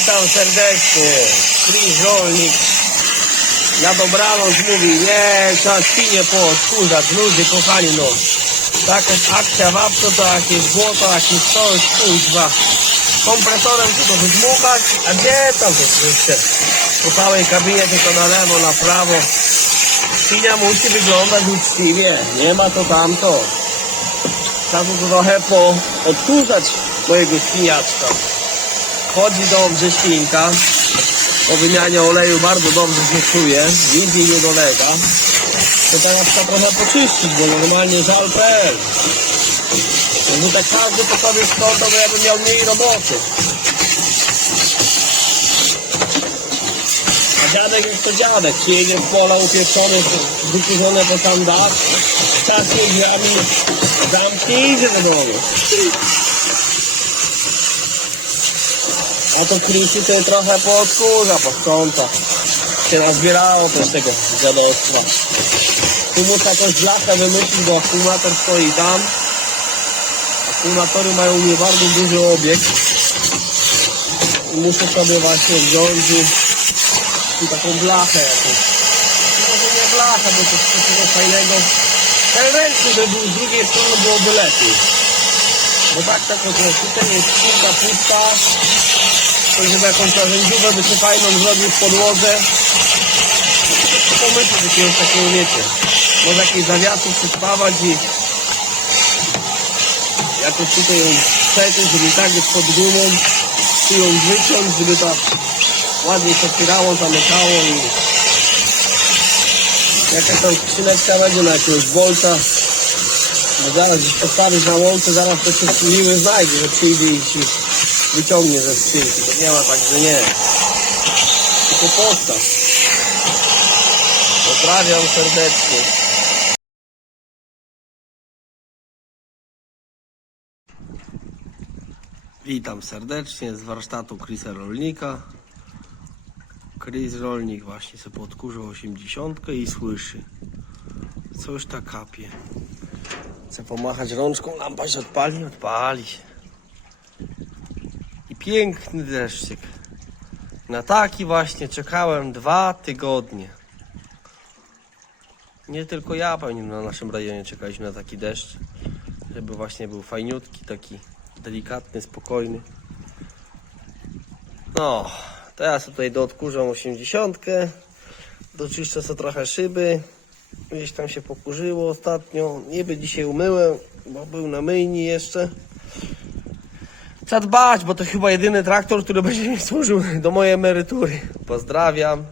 Witam serdecznie. Chris Rolnik. Na dobranoc mówi, nie, trzeba świnie poodkurzać. Ludzie, kochani, no. Taka jest akcja w apto, to jakieś błoto, jakieś coś, kuźwa. Kompresorem tylko wydmuchać, a gdzie tam to jeszcze? Po całej kabinie tylko na lewo, na prawo. Świnia musi wyglądać uczciwie. Nie ma to tamto. Trzeba tu trochę poodkurzać mojego świniaczka. Chodzi dobrze świnka. Po wymianie oleju bardzo dobrze się czuje. Nic jej nie dolega. To teraz trzeba trochę poczyścić, bo normalnie żal.pl. Jakby tak każdy po sobie sprzątał, to ja bym miał mniej roboty. A dziadek jak to dziadek, przyjedzie w pola upieczony, wykurzone po sam dach, czas jedzie, a mi idzie do domu. A to Chrisy to trochę poodkurza, posprząta. Się nazbierało też tego dziadostwa. Tu muszę jakąś blachę wymyślić, bo akumulator stoi tam. Akumulatory mają u mnie bardzo duży obieg. I muszę sobie właśnie wziąć i, taką blachę jakąś. Może nie blachę, bo to jest coś fajnego. Ten ręczny by był z drugiej strony byłoby lepiej. Bo tak tak tutaj jest kilka pusta. To żeby jakąś narzędziówę by się fajną zrobił w podłodze. Pomysły jakiegoś takiego wiecie. Może jakieś zawiasy przyspawać i jakoś tutaj ją przeciąć, żeby tak być pod gumą. Tu ją wyciąć, żeby to ładnie się otwierało, zamykało i jakaś tam skrzyneczka będzie na jakiegoś bolca. Bo zaraz gdzieś postawisz na łące, zaraz to się miły znajdzie, że przyjdzie i ci wyciągnie ze skrzynki. To nie ma tak, że nie. Tylko postaw. Pozdrawiam serdecznie. Witam serdecznie z warsztatu Chrisa Rolnika. Chris Rolnik właśnie sobie podkurzył 80 i słyszy. Coś tak kapie. Chcę pomachać rączką, lampa się odpali, odpali się. I piękny deszczyk. Na taki właśnie czekałem dwa tygodnie. Nie tylko ja, pewnie na naszym rejonie czekaliśmy na taki deszcz. Żeby właśnie był fajniutki, taki delikatny, spokojny. No, teraz tutaj doodkurzam 80. Doczyszczę sobie trochę szyby. Gdzieś tam się pokurzyło ostatnio. Niby dzisiaj umyłem, bo był na myjni jeszcze. Trzeba dbać, bo to chyba jedyny traktor, który będzie mi służył do mojej emerytury. Pozdrawiam.